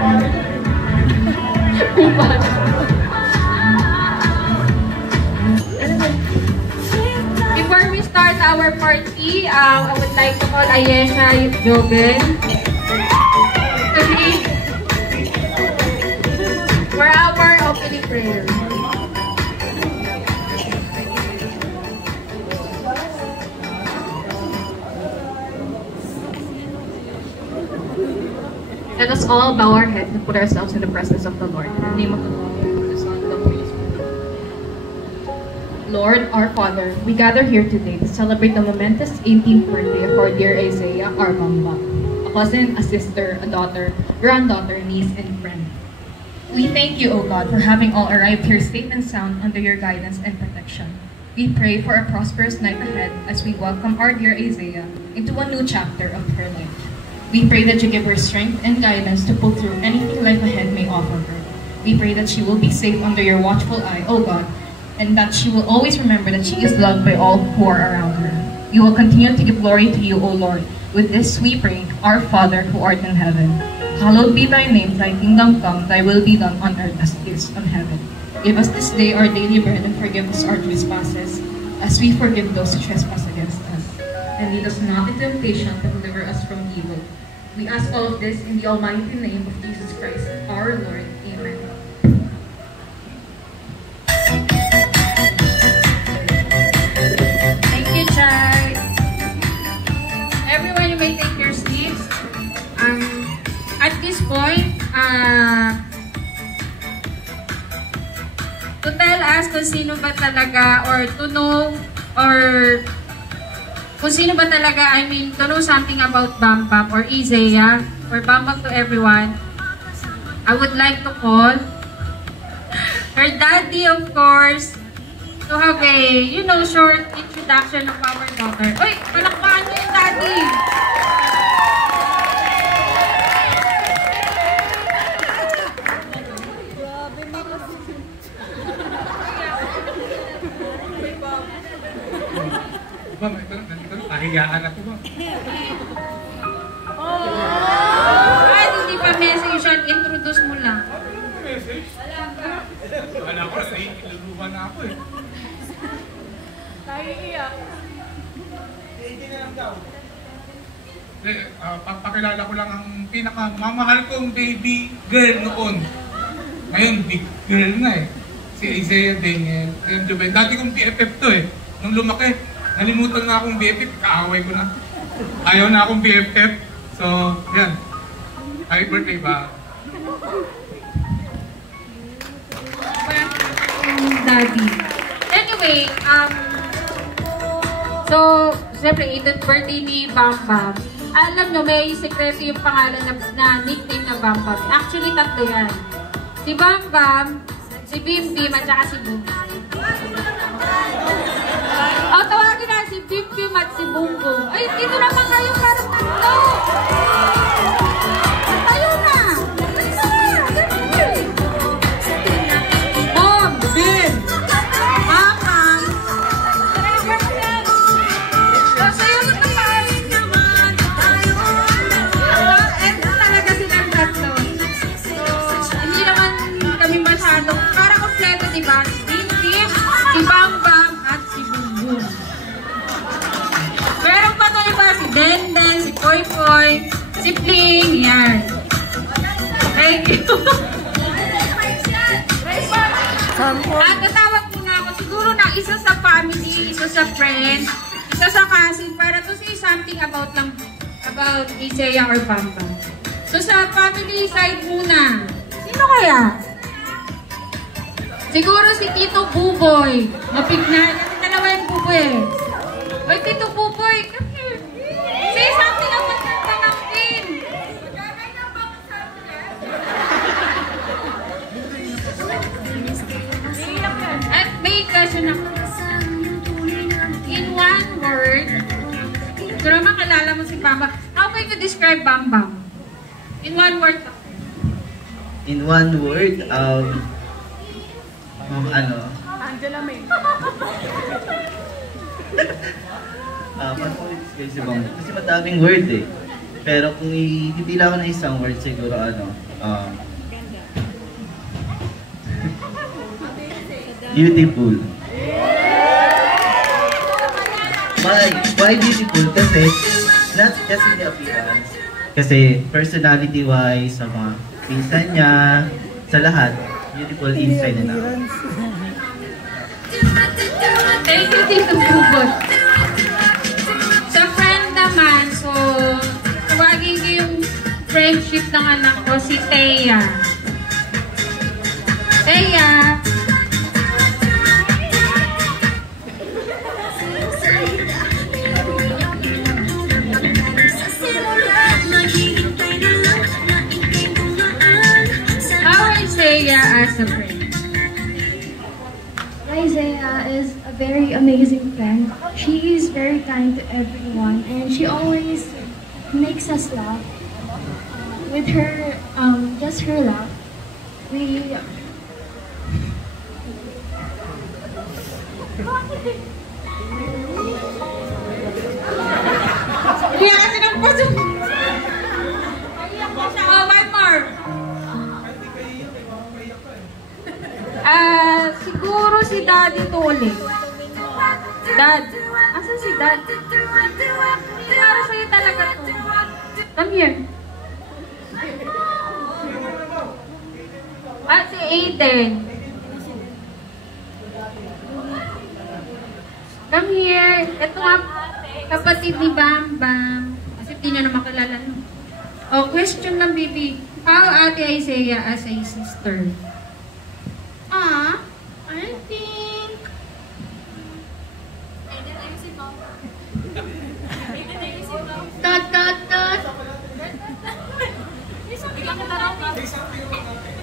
Before we start our party, I would like to call Ayesha Joben to lead for our opening prayer. Let us all bow our heads and put ourselves in the presence of the Lord. In the name of the Father, the Son, and the Holy Spirit. Lord, our Father, we gather here today to celebrate the momentous 18th birthday of our dear Isaiah, our Bamba, a cousin, a sister, a daughter, granddaughter, niece, and friend. We thank you, O God, for having all arrived here safe and sound under your guidance and protection. We pray for a prosperous night ahead as we welcome our dear Isaiah into a new chapter of her life. We pray that you give her strength and guidance to pull through anything life ahead may offer her. We pray that she will be safe under your watchful eye, O God, and that she will always remember that she is loved by all who are around her. You will continue to give glory to you, O Lord. With this we pray, our Father who art in heaven. Hallowed be thy name, thy kingdom come, thy will be done on earth as it is on heaven. Give us this day our daily bread and forgive us our trespasses, as we forgive those who trespass against us. And lead us not into temptation, but deliver us from evil. We ask all of this in the almighty name of Jesus Christ, our Lord. Amen. Thank you, Chai. Everyone, you may take your seats. At this point, to tell us kung sino ba talaga, or to know, or kung sino ba talaga, to know something about Bam Bam or Isaiah or Bam Bam to everyone, I would like to call her daddy, of course, to have a, short introduction of our daughter. Uy, palakpakan niyo yung daddy! Ma'am, ito, kahiyaan na ito, ma'am. Ay, hindi pa message yan. Introduce mo lang. Message? Wala ko, iluluhan na ako eh. Tayo iyak. Hindi na lang daw. Pakilala ko lang ang pinakamamahal kong baby girl noon. Ngayon, big girl na eh. Si Isaiah Daniel. Dati kong BFF to eh. Nung lumaki, nalimutan na akong BFF, kaaway ko na. Ayaw na akong BFF. So, yan. Happy birthday ba? Daddy. Anyway, so, siyempre, 18th birthday ni Bam Bam. Alam nyo, may sekreto yung pangalan na nickname na Bam Bam. Actually, tatlo yan. Si Bam Bam, si Bim Bim, at saka si Boom. O, tawagin na si Bim Bim at si Boom Boom. Ay, dito naman kayo parang tatlo. Tayo na. Boom, Bim, Bam Bam. Sayo na tapahin naman. Eto talaga silang tatlo. So, hindi naman kami masyado. Para kompleto, diba? Si Bim Bim, si Bam Bam, at si Boom Boom. Meron pa to iba, si Denden, si Poy Poy, si Pling, yan. Thank you. At natawag muna ako, siguro na isa sa family, isa sa friend, isa sa cousin, para to say something about Isaiah or Bam Bam. So sa family side muna, sino kaya? Siguro si Tito Buboy. Mapignan. Dalawa yung Buboy eh. Oy, Tito Buboy, come here. Say something about your pamangkin. At may question ako. In one word, kung naman kalala mo si Bam Bam, how can you describe Bam Bam? In one word. In one word, Angela May. Paano ko i-describe si Bam? Kasi madaming word eh. Pero kung ititila ko na isang word, siguro beautiful. Why beautiful? Kasi, not just in the appearance. Kasi personality-wise, sa mga pinsan niya, sa lahat, beautiful inside and out. Thank you, Tito Bubot. Sa friend naman, so, tawagin ko yung friendship ng anak ko, si Thea. Thea! How is Thea as a friend? Isaiah is a very amazing friend. She is very kind to everyone, and she always makes us laugh. With her, just her laugh, we. Kaya kasi ng puso. Oh, one more. Siguro si Daddy Tole. Dad. Asan si Dad? Para sa'yo talaga to. Come here. Si Aiden. Come here. Ito nga, kapatid ni Bam Bam. Kasi di na makilala. No? Oh, question lang, baby. How Ate Isaiah as a sister? I think. Dot.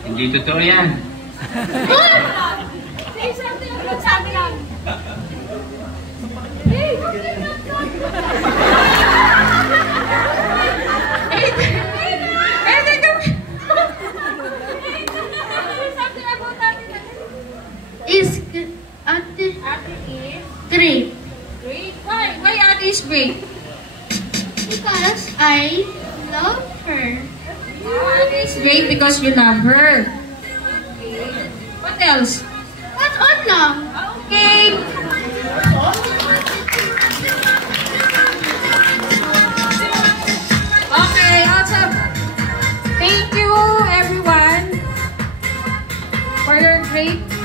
Hindi totoo yan. Say something about sabi lang. Is Ate is great. Great. Why Ate is great? Because I love her. Ate is great because you love her. What else? What on lang? Okay. Okay, awesome. Thank you everyone for your great event.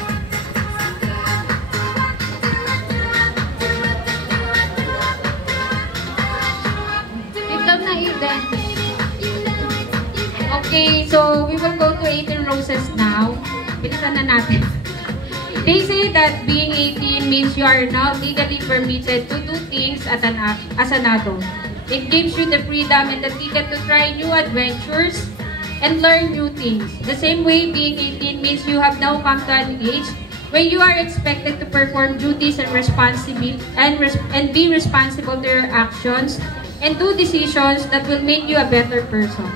Okay, so we will go to 18 Roses now. Bilisan na natin. They say that being 18 means you are now legally permitted to do things as an adult. It gives you the freedom and the ticket to try new adventures and learn new things. The same way, being 18 means you have now come to an age where you are expected to perform duties and be responsible to your actions and do decisions that will make you a better person.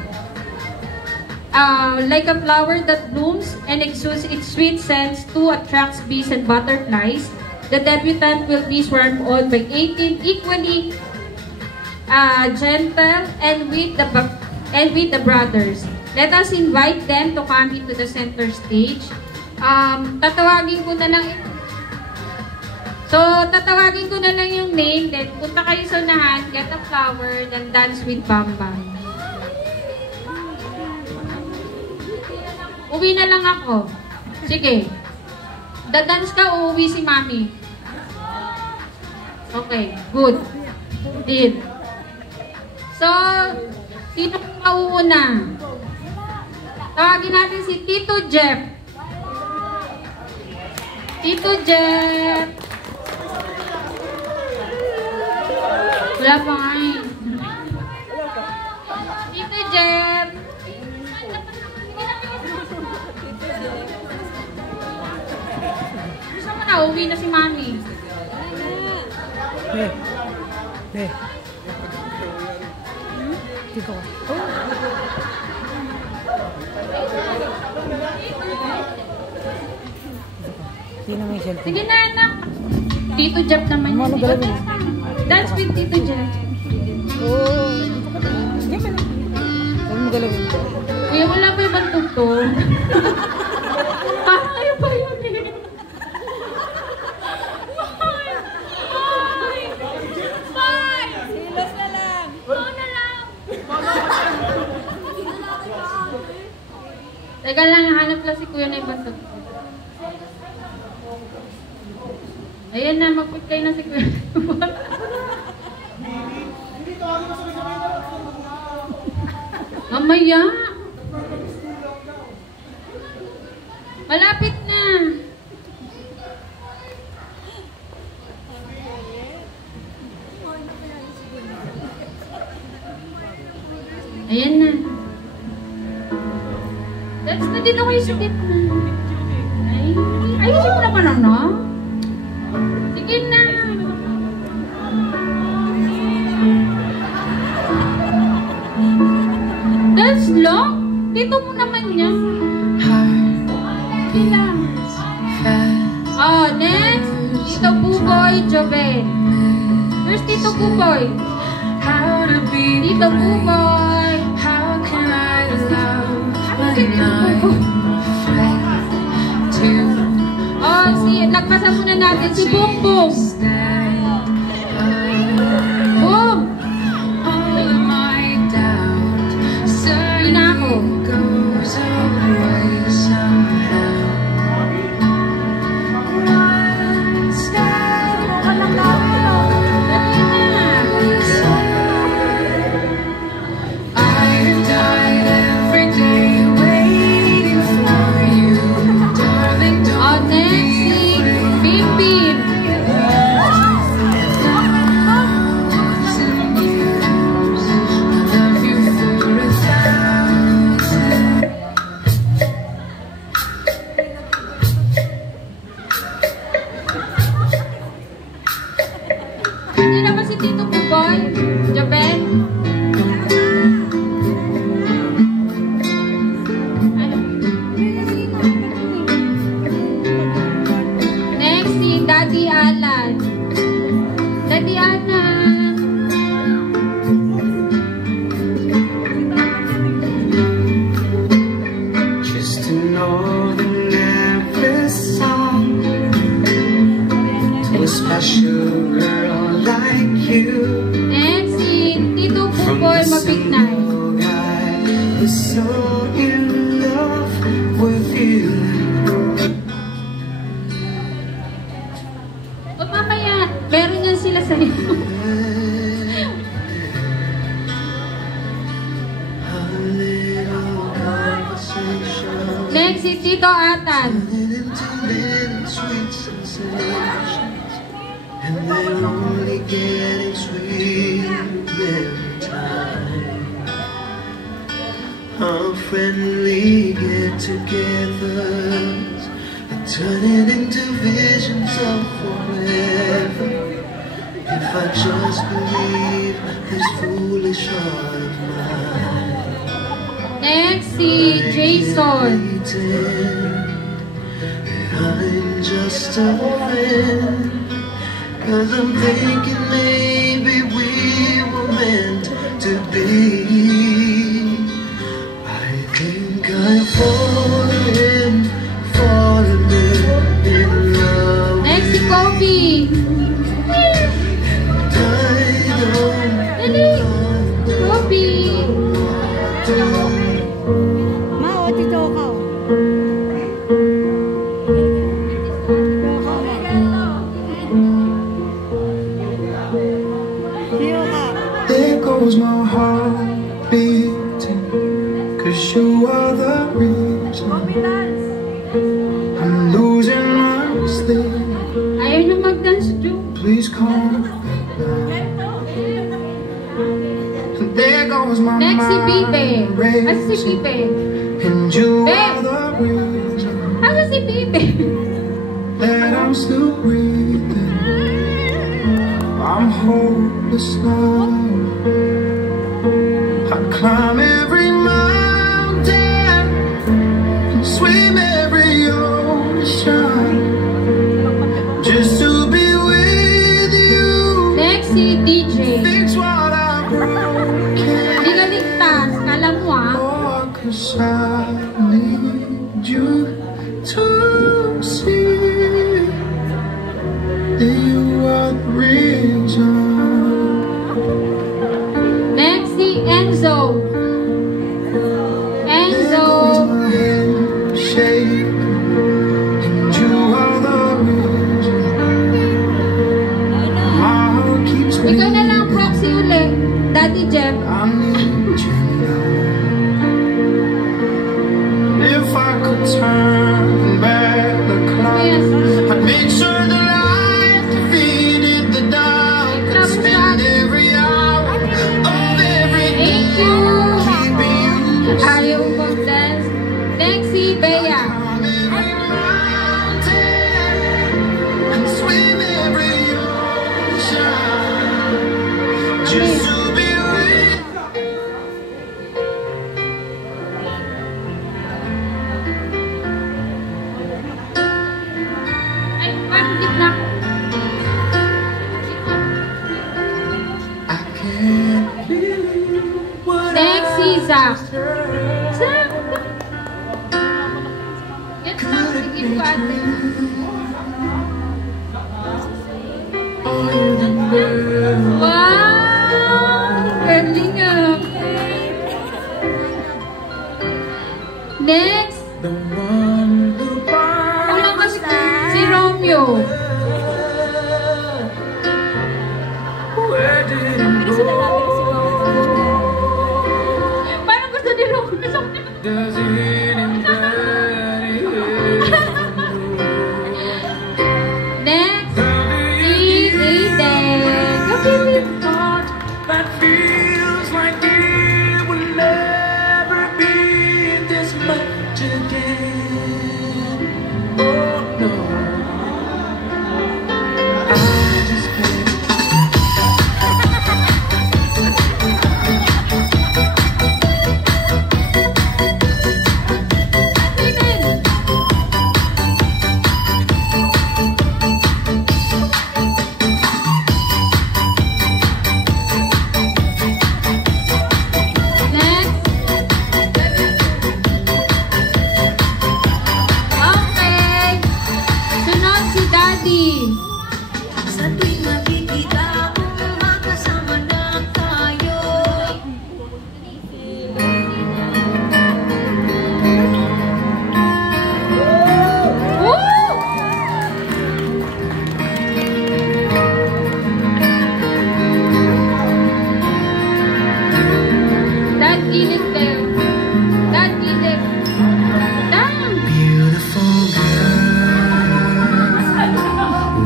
Like a flower that blooms and exudes its sweet scents to attract bees and butterflies, the debutant will be swarmed on by 18 equally gentle and with the brothers. Let us invite them to come into the center stage. Tatawagin ko na lang yung name, then punta kayo sa unahan, get a flower, then dance with Bam Bam. Uwi na lang ako. Sige. Dadance ka, uuwi si Mami. Okay, good. Deal. So, sino mauuna? Tawagin natin si Tito Jeff. Tito Jeff. Wala pa nga eh. Tito Jeff. Gusto mo na, uwi na si Mami. Dito ka. Hindi na may cellphone. Sige na, anak. Tito Jeff naman yun. Dance with Tito Jeff. Oh. mo galawin ko. Kuya, wala pa yung bantugtog. Kaya pa yun eh. Silos na lang. Teka lang, hanap lang si Kuya na yung bantugtog. Ayan na, mag-play na si Kuya. Mamaya. Malapit na. Ayan na. That's na din ako yung sukit na. Ay, ayusin mo naman ano? Sige na. That's long? Dito mo naman niya. Oh, next. Tito Buboy, Joven. Where's Tito Buboy? Tito Buboy. Oh, nagpasa muna natin si Boom Boom. Boom! Hindi na ako. Daddy Alan. Daddy Alan. Just to know that every song to a special girl like you. Next, si Tito Buboy Mabignan. Was so in love with you. Meron yan sila sa iyo. Next, si Tito Atan. And they're only getting sweet every time. Our friendly get-togethers are turning into visions of forever. If I just believe this foolish heart of mine. Next, si Jason. I'm just a friend, 'cause I'm thinking maybe we were meant to be. I think I've fallen in love. Next, si Kobe. Dali! Kobe! Ma, o, tito ka. There goes my heart beating, 'cause you are the reason I'm losing my sleep. Ayaw na mag-dance, Joe. Please come back now. There goes my Next, si Pipe. mind Asa si Pipe? and you Babe. are the reason Asa si Pipe? that I'm still breathing. I'm hopeless now. I climb every mountain and swim every ocean just to be with you. Next, si DJ. Fix what I'm broken. Hindi ka ligtas. Kala mo ah. could turn back the clock, I'd make sure the light defeated the dark. I'd spend every hour of every day keeping you safe. Ayaw mag-dance. Next, si Bea. Just to be with Ay, parang gitna. I can't believe what Next, si Zach. Zach! Yan, Zach. Sige po, ate. Wow! Galing ah. Next, the one who wala kasi si Romeo. where did it go? Parang gusto ni Romeo. Does anybody ever know? Next, si Aiden. Kapilip. Heart that feels like it will never be this much again. Oh no, I just can't. Aiden. Next. Okay. Sunod si Daddy. Sa tuwing nakikita kong magkasama na tayo. Woo! Dad, gilid kayo. Dad, gilid. Dad! Beautiful girl,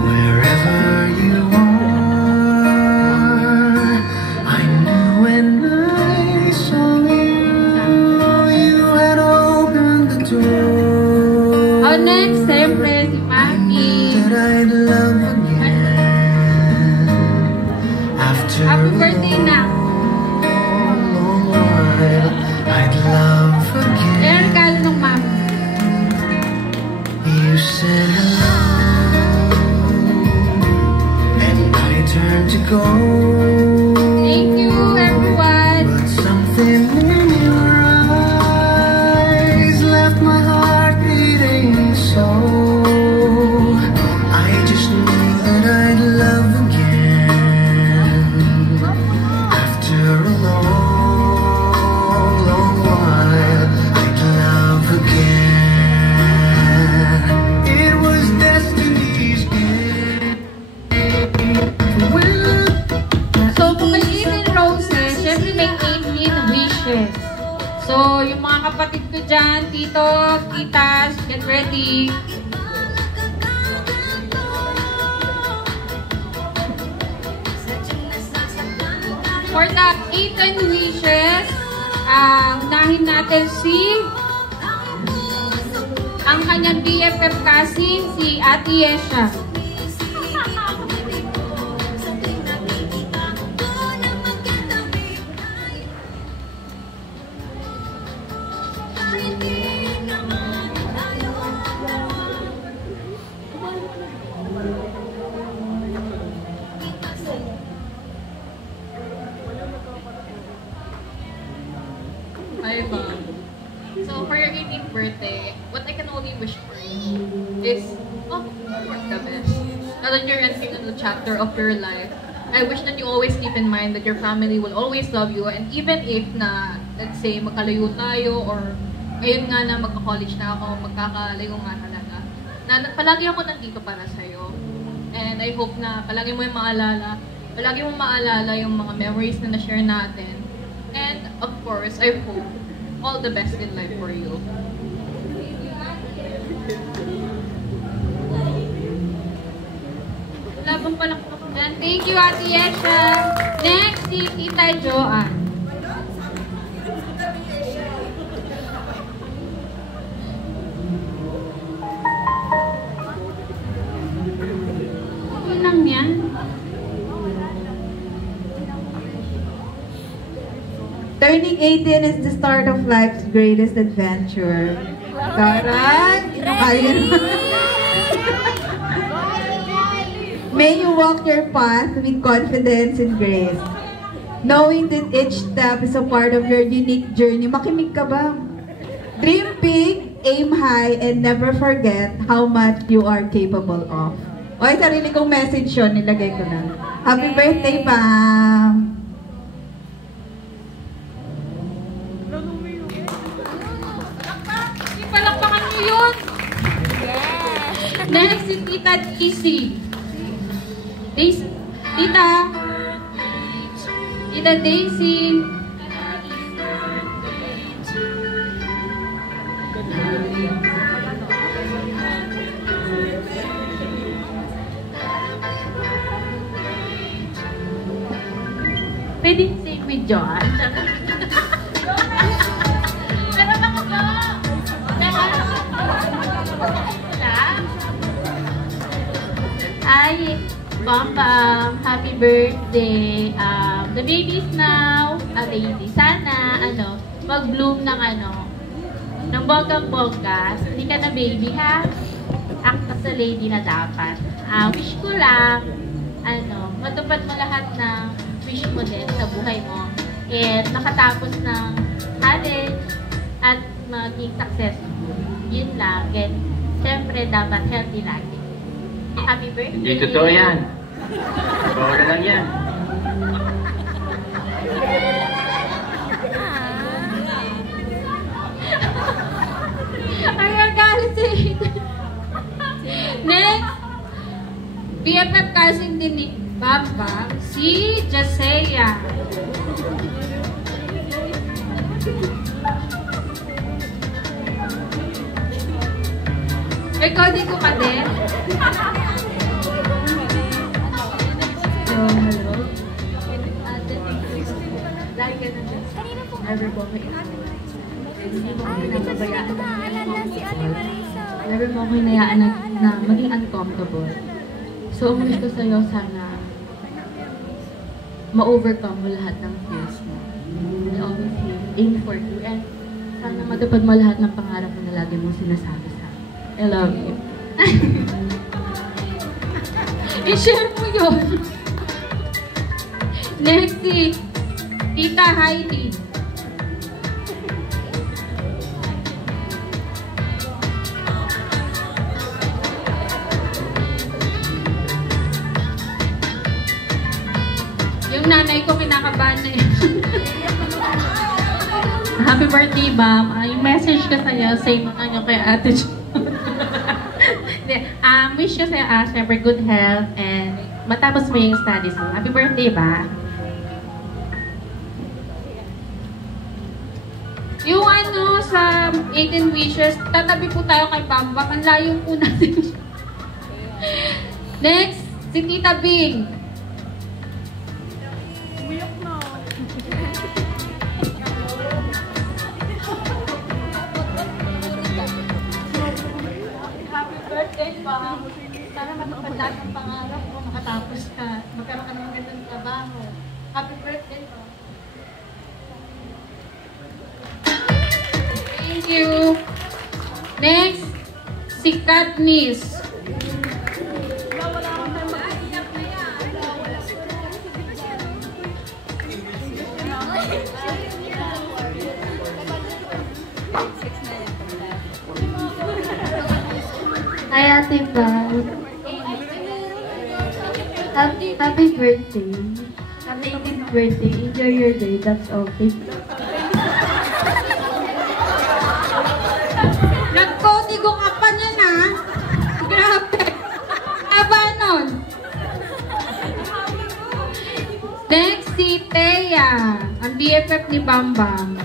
wherever you are, I knew when I saw you, you had opened the door. Oh, next, siyempre, si Mami. That I'd love again after Happy birthday na. a long while. I'd love Ayan, again. regalo ng Mami. You said hello, and I turned to go. Thank you, everyone. But something in your eyes left my heart beating so. I just knew that I'd love again after a long, long while. I'd love again. It was destiny's game. So, kung may 18 roses, syempre may 18 wishes. So, yung mga kapatid ko dyan, tito, titas, get ready. For the 18 wishes, unahin natin ang kanyang BFF kasi, si Ate Yesha. Hi, Mom. So, for your 18th birthday, what I can only wish for you is, of course, the best. Now that you're entering a new chapter of your life, I wish that you always keep in mind that your family will always love you, and even if na, let's say, magkalayo tayo, or ayun nga na magka-college na ako, magkakalayo nga talaga, na palagi ako nandito para sa'yo. And I hope na palagi mo yung maalala yung mga memories na na-share natin. And of course, I hope all the best in life for you. Thank you, Ate Yesha. Next, si Tita Joanne. Yun lang yan. Turning 18 is the start of life's greatest adventure. Karan, kaya May you walk your path with confidence and grace. Knowing that each step is a part of your unique journey. Makinig ka ba? Dream big, aim high, and never forget how much you are capable of. O, ay, sarili kong message yun, nilagay ko na. Happy birthday, Pam! Palakpakan mo yun! Next, si Tita Daisy. Tita Daisy. Pwede sing with John. Pero ako ba? Ay, Bam Bam, happy birthday. The baby's now a lady. Sana, mag-bloom ng bonggang-bongga. Hindi ka na baby, ha? Act as a lady na dapat. Wish ko lang, matupad mo lahat ng wish mo din sa buhay mo. And makatapos ng college at maging successful. Yun lang. And syempre, dapat healthy lagi. Happy birthday! Hindi totoo yan. Totoo na lang yan. Ay, magalit si Next, BFF cousin din ni Bamba, si Jasea. Recording ko ka din. Hello. Like ka na dyan. Never mo ko Never mo ko hinayaan na maging uncomfortable. So, ang wish ko sa'yo, sana ma-overcome mo lahat ng fears mo. I always aim for you. And sana matupad mo lahat ng pangarap mo na lagi mong sinasabi sa akin. I love you. I-share mo yun. Next, si Tita Heidi. Yung nanay ko kinakabahan na yun. Happy birthday, Bam. Yung message ko sa'yo, same nyo kay Ate Jo. Wish ko sa'yo, syempre, good health and matapos mo yung studies mo. Happy birthday, ba? Yung sa 18 wishes, tatabi po tayo kay Bamba. Ang layo po natin. Next, si Tita Bing. Happy birthday, Bam. Sana matupad lahat ng pangarap mo, makatapos ka, magkaroon ka ng magandang trabaho. Happy birthday, Bam. Thank you. Next, si Katniss. Hi, Ate Pao. Happy birthday. Happy 18th birthday. Enjoy your day. That's all. Thank you. Nagkodigo ka pa niyan, ha? Grabe. Aba nun. Next, si Thea. Ang BFF ni Bambam.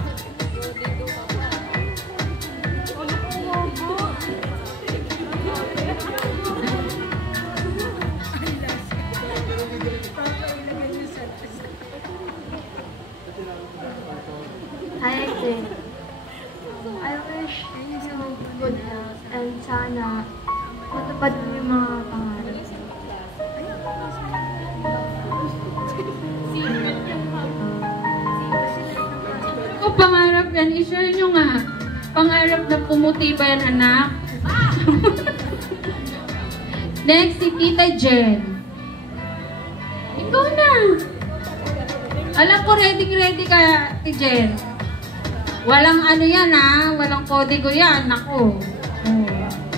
good health, and sana matupad mo yung mga pangarap. Kung pangarap yan, i-share nyo nga. Pangarap na pumuti ba yan, anak? Next, si Tita Jen. Ikaw na. Alam ko, ready ka, Tita Jen. Walang ano yan, ha? Walang kodigo yan. Ako.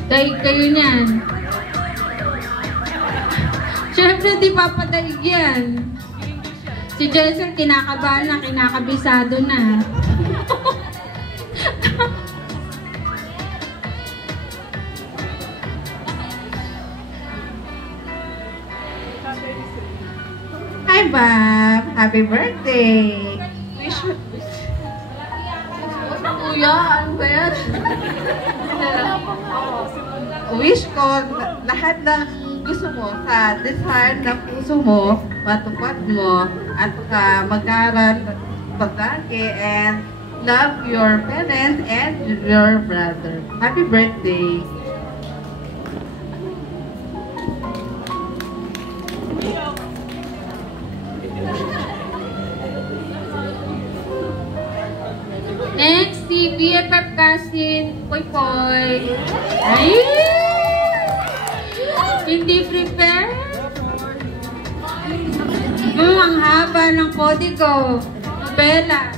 Daig kayo niyan. Siyempre, di papadaig yan. Si Jessel, kinakabahan na, kinakabisado na. Hi, Bob! Happy birthday! Kuya, ano ba yan? Wish ko lahat ng gusto mo sa desire ng puso mo, matupad mo, at mag-aral pagdaki and love your parents and your brother. Happy birthday! Next, si BFF cousin, Poy Poy. Ay! Hindi prepare? Ang haba ng kodigo. Bella.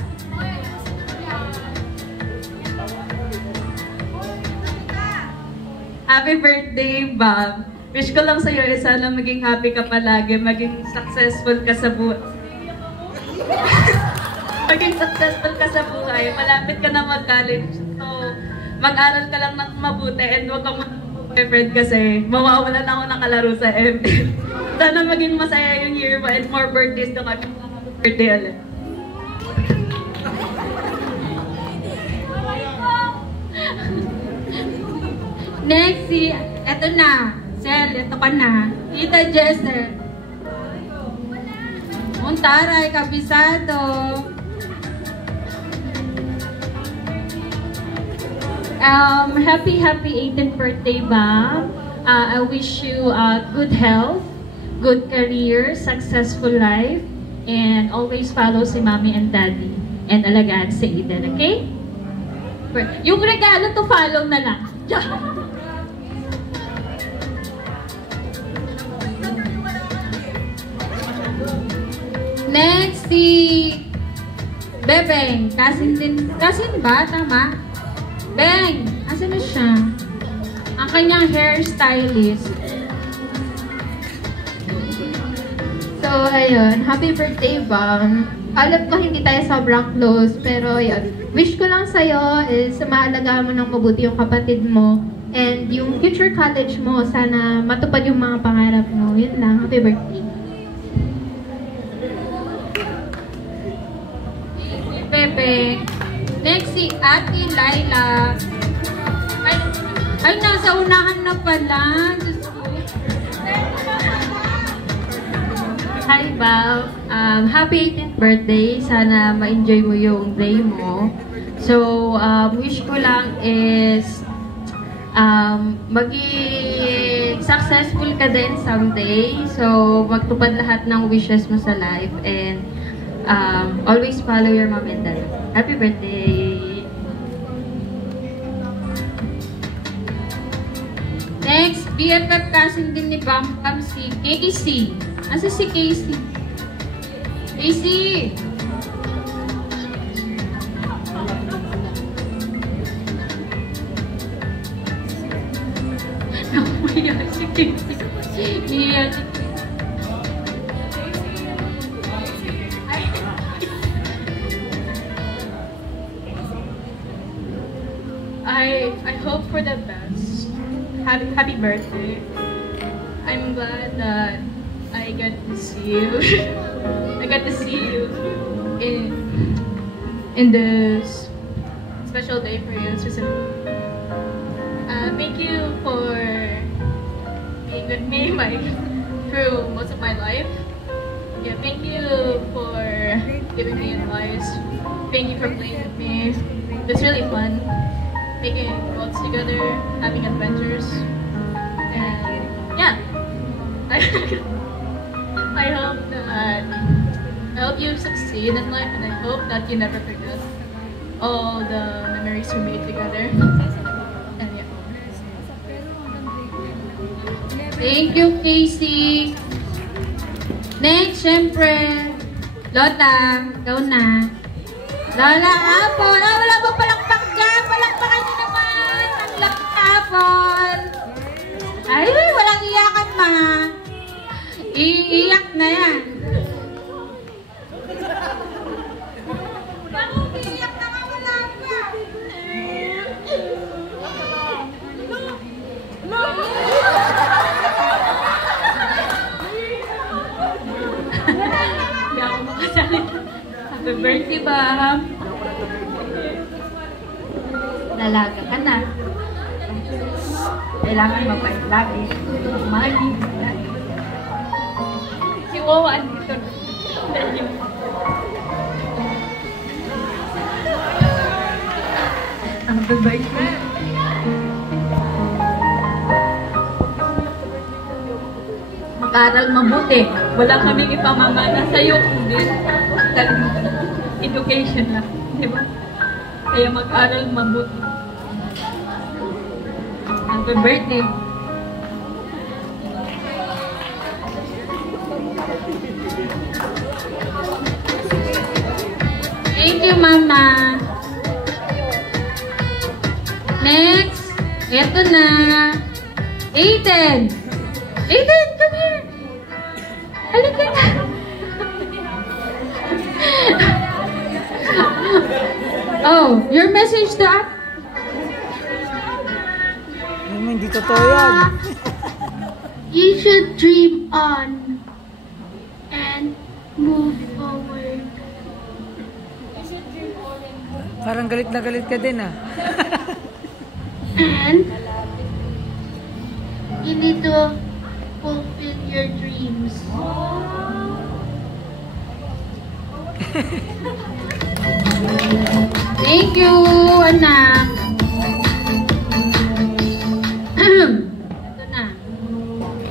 Happy birthday, Bob. Wish ko lang sa'yo, sana maging happy ka palagi, maging successful ka sa buhay. Maging successful ka sa buhay, malapit ka na mag-college. So, mag-aral ka lang ng mabuti and huwag kang boyfriend kasi mawawalan ako ng kalaro sa ML. Sana maging masaya yung year mo and more birthdays to kami. Birthday ulit. Next, si, eto na. Sel, eto ka na. Tita Jester. Taray, kabisado. Happy 18th birthday, Bob. I wish you good health, good career, successful life, and always follow si Mommy and Daddy and alagaan si Eden, okay? Yung regalo to follow na lang. Next, si Bebeng. Kasin ba? Tama? Beng, asan na siya? Ang kanyang hairstylist. So, ayun. Happy birthday, Bang. Alam ko hindi tayo sobrang close, pero yun. Wish ko lang sa'yo is maalagaan mo ng mabuti yung kapatid mo and yung future college mo, sana matupad yung mga pangarap mo. Yun lang. Happy birthday. Pepe. Next, si Ate Laila. Ay, nasa unahan na pala. Diyos ko. Hi, Bob. Happy 18th birthday. Sana ma-enjoy mo yung day mo. So, wish ko lang is maging successful ka din someday. So, magtupad lahat ng wishes mo sa life and always follow your mom and dad. Happy birthday! Next, BFF cousin din ni Bam Bam, si Casey. Asa si Casey? Casey! Nakuya si Casey. Iya si Casey. I hope for the best. Happy birthday. I'm glad that I get to see you. I got to see you in this special day for you specifically. Thank you for being with me through most of my life. Yeah, thank you for giving me advice. Thank you for playing with me. It's really fun. taking roads together, having adventures, and yeah, I hope you succeed in life, and I hope that you never forget all the memories we made together. And yeah. Thank you, Casey. Next, syempre, Lota, ikaw na. Lola Apple. Ah, wala ba palakpak dyan? Palakpakan nyo naman. Ang laki Apple. Ay, walang iyakan ma. Iiyak na yan. Bakit iiyak na nga wala pa? Hindi ako makasalita. Happy birthday, Bam! Lalaga ka na. Kailangan mabait lagi. Mali. Si Wawa andito. Ang babait na. Mag-aral mabuti. Wala kaming ipamamana sa'yo, kundi education lang. Di ba? Kaya mag-aral mabuti. Happy birthday! Thank you, Mama. Next, eto na. Aiden! Aiden, come here! Halika na! Oh, your message to us? Hindi totoo yan. You should dream on and move forward. Parang galit na galit ka din ah. And you need to fulfill your dreams. Thank you, anak. Ito na.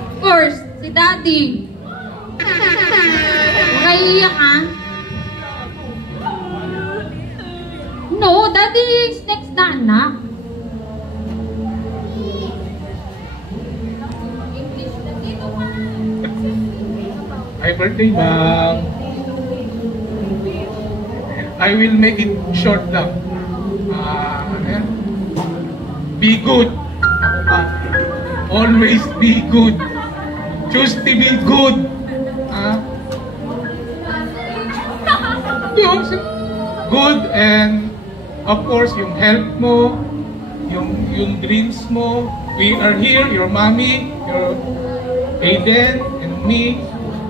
Of course, si Daddy. Nakaiiyak ha? No, Daddy is next na anak. Happy birthday, Bang! I will make it short lang. Be good. Always be good. Choose to be good. Good, and of course yung health mo, yung dreams mo. We are here, your mommy, your Aiden, and me,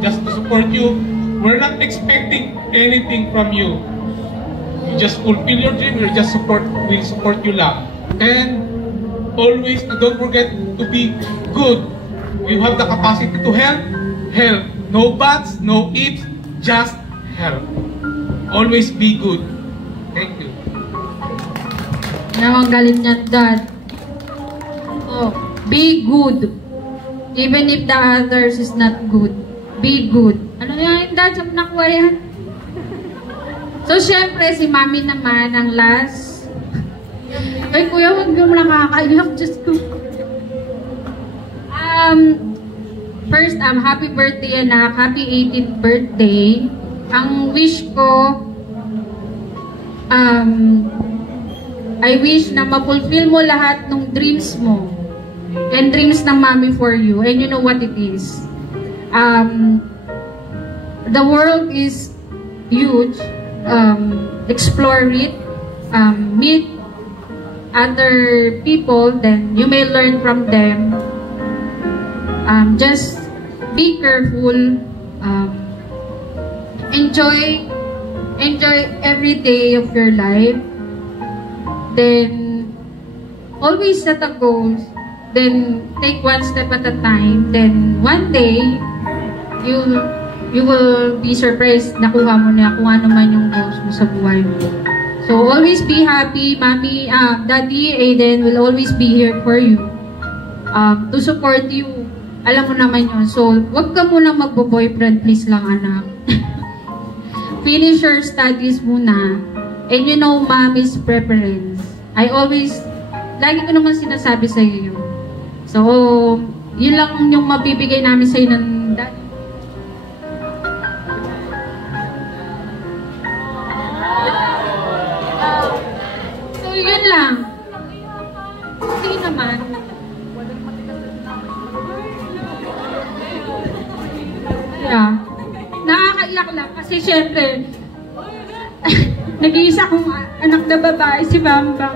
just to support you. We're not expecting anything from you. You just fulfill your dream. We support you lang. And always don't forget to be good. You have the capacity to help. Help. No buts, no ifs, just help. Always be good. Thank you. Ang galing niya, Dad. Oh, be good. Even if the others is not good. Be good. Ano yan, Dad? Saan nakuha yan? So, syempre, si Mami naman, ang last. Ay, Kuya, huwag mo nakakaiyak. Just go. First, happy birthday, anak. Happy 18th birthday. Ang wish ko, I wish na ma-fulfill mo lahat ng dreams mo. And dreams ng Mami for you. And you know what it is. The world is huge. Explore it, meet other people, then you may learn from them. Just be careful, enjoy every day of your life, then always set a goal, then take one step at a time, then one day you will be surprised nakuha mo na kung ano man yung goals mo sa buhay mo. So always be happy, Mommy, Daddy, Aiden will always be here for you. To support you. Alam mo naman yun. So, wag ka muna magbo-boyfriend, please lang, anak. Finish your studies muna. And you know, Mommy's preference. Lagi ko naman sinasabi sa iyo yun. So, yun lang yung mabibigay namin sa iyo ng daddy. So, yun lang. Sige naman. Yeah. Nakakaiyak lang kasi syempre nag-iisa kong anak na babae si Bamba.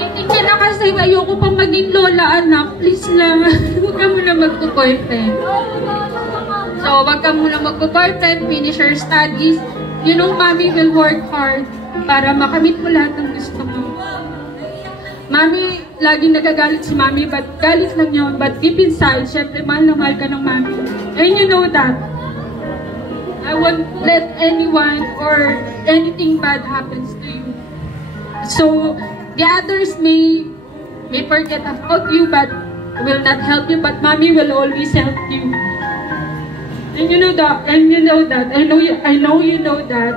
Hindi ka na kasi ayoko pang maging lola, anak. Please lang. Huwag ka muna magpo-boyfriend. So, huwag ka muna magpo-boyfriend. Finish your studies. You know, Mommy will work hard para makamit mo lahat ng gusto mo. Mommy, laging nagagalit si Mommy, but galit lang yun. But deep inside, syempre, mahal na mahal ka ng Mommy. And you know that. I won't let anyone or anything bad happens to you. So, the others may forget about you, but will not help you, but Mommy will always help you. And you know that. And you know that. I know you know that.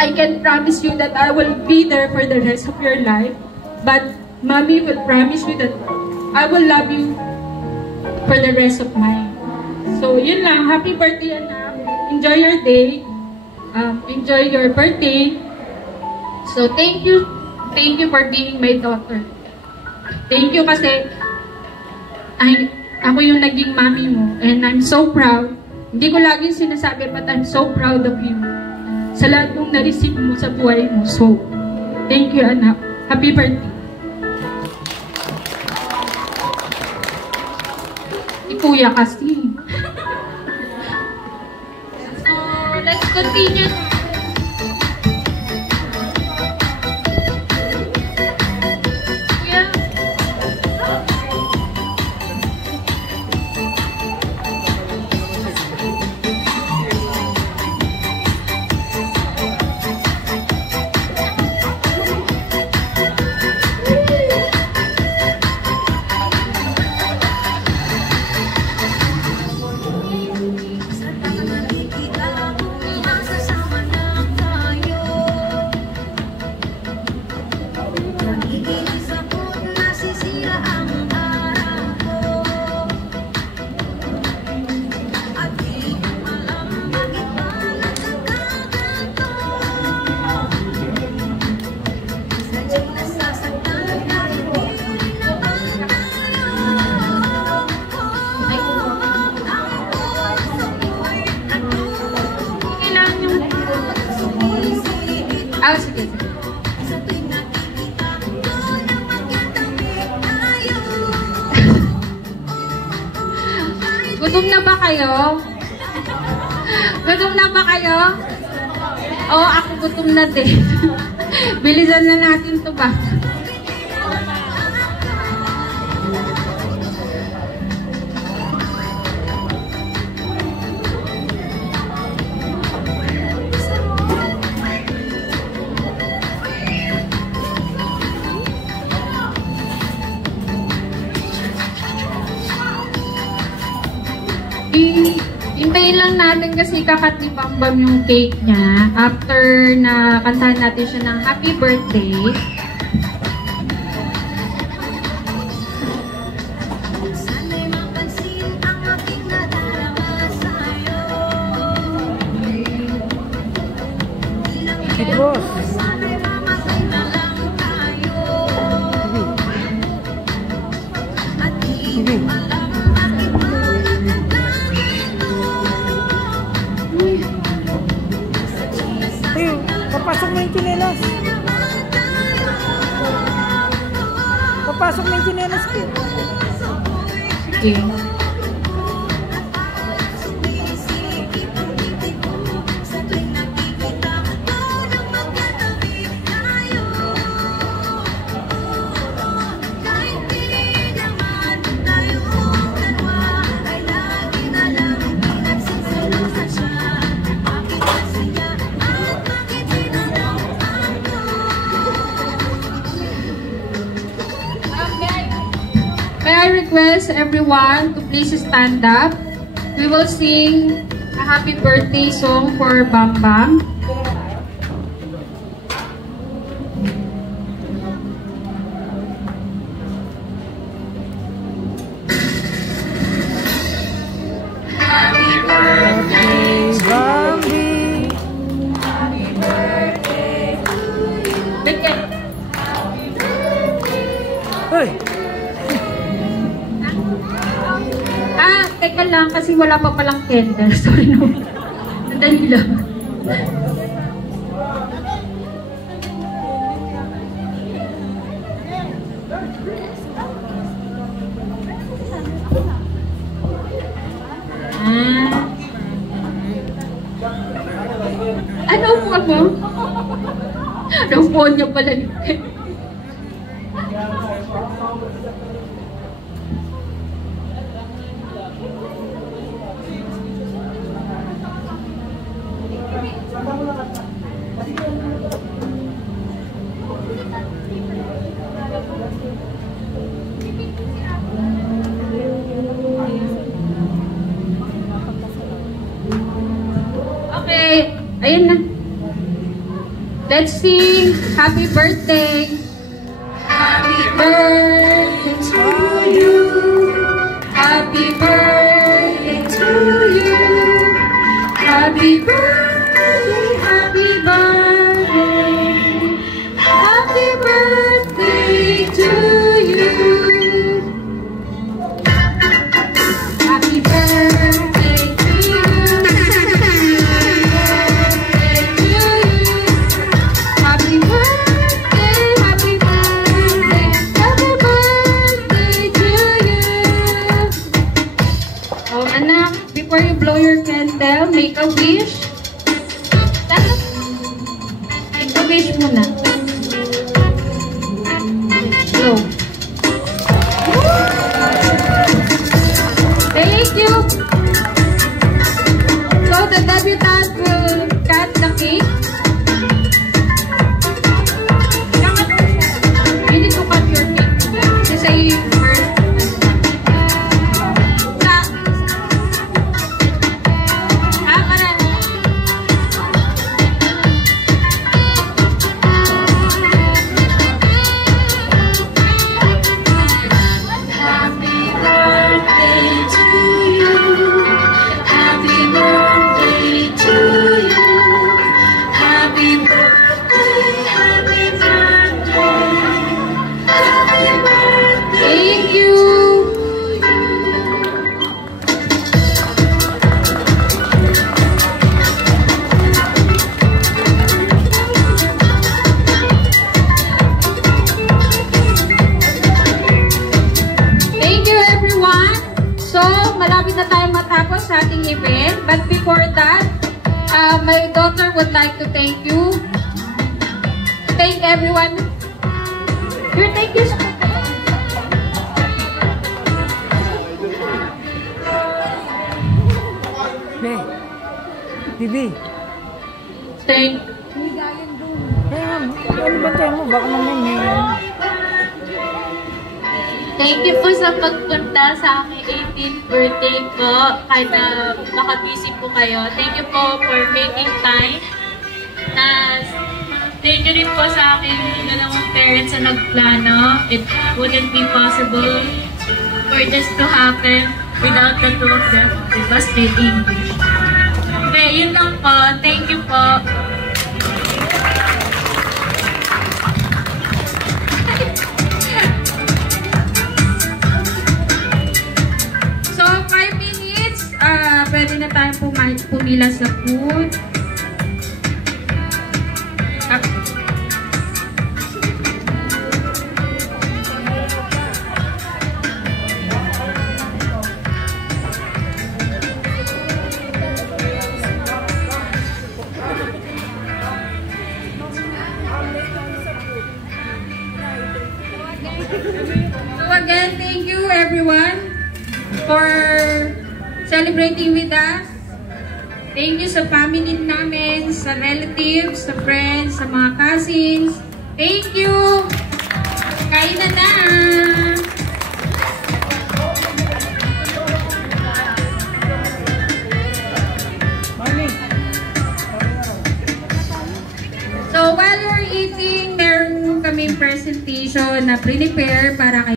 I can promise you that I will be there for the rest of your life. But Mommy will promise you that I will love you for the rest of mine. So, yun lang. Happy birthday, anak. Enjoy your day. Enjoy your birthday. So, thank you. Thank you for being my daughter. Thank you kasi ako yung naging mommy mo. And I'm so proud. Hindi ko laging sinasabi, but I'm so proud of you. Sa lahat ng na-receive mo sa buhay mo. So, thank you, anak. Happy birthday. Kuya kasi. So, let's continue. Kuya. Ah, sige, sige. Gutom na ba kayo? Gutom na ba kayo? Oo, ako gutom na din. Bilisan na natin ito ba? Hintayin lang natin kasi kakat ni Bambam yung cake niya. After na kantahan natin siya ng happy birthday. Papasok mo yung chinelas. Papasok mo yung chinelas. Okay. request everyone to please stand up. We will sing a happy birthday song for Bam Bam. Happy birthday, Bambi. Happy birthday to you. Happy birthday. Teka lang, kasi wala pa palang candle. Sorry no. Sandali lang. Ano po ako? Ano po niya pala ni Okay, ayun na. Let's sing happy birthday. Happy birthday to you. Happy birthday to you. Happy birthday, happy birthday. Happy birthday to you. Happy birthday to you. Happy birthday, happy birthday, happy birthday to you. Oh, anak, before you blow your candle, make a wish. Make a wish muna. Blow. Thank you. So the debutant will cut the cake. You need to cut your cake. To say first. Sa ating event, but before that, my daughter would like to thank you. Thank everyone. Your thank you. Bibi. Thank. Ano ba tayo mo? Baka naman Thank you po sa pagpunta sa aking 18th birthday po. Kahit na naka-busy po kayo. Thank you po for making time. Thank you rin po sa aking dalawang parents na nagplano. It wouldn't be possible for this to happen without the two of them. Diba, straight English. Okay, yun lang po. Thank you po. Pwede na tayo pumila sa food. So again, thank you everyone for celebrating with us. Thank you sa family namin, sa relatives, sa friends, sa mga cousins. Thank you! Kain na na! presentation na prepare para kay